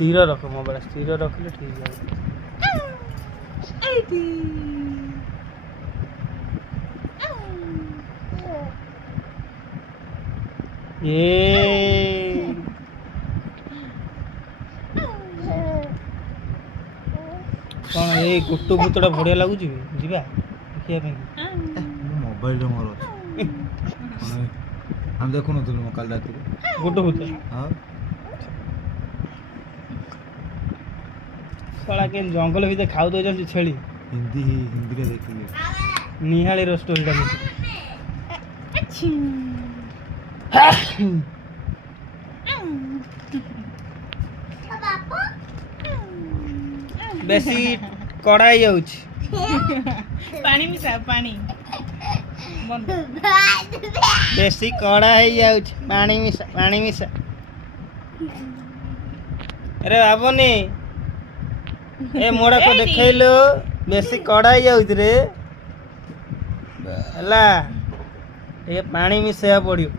स्थिर रख मोबाइल स्थिर रखले ठीक है ये कौन ये गुट्टू भूतटा बढ़िया लगुच जीवा देखिए मोबाइल मोर हम देखु न कल रात गुट्टू भूत हाँ साला के जंगल भीतर खाऊ दो छेली हिंदी के देखिए निहाली रो स्टोरीटा बेसी कड़ा ही जाउछ पानी मिसा पानी बेसी कड़ा ही जाउछ पानी मिसा अरे बाबूनी ए मोड़ा को देखैलो बेसी कड़ा ही जाउछ रे हला ये पानी मिसा पड़ियो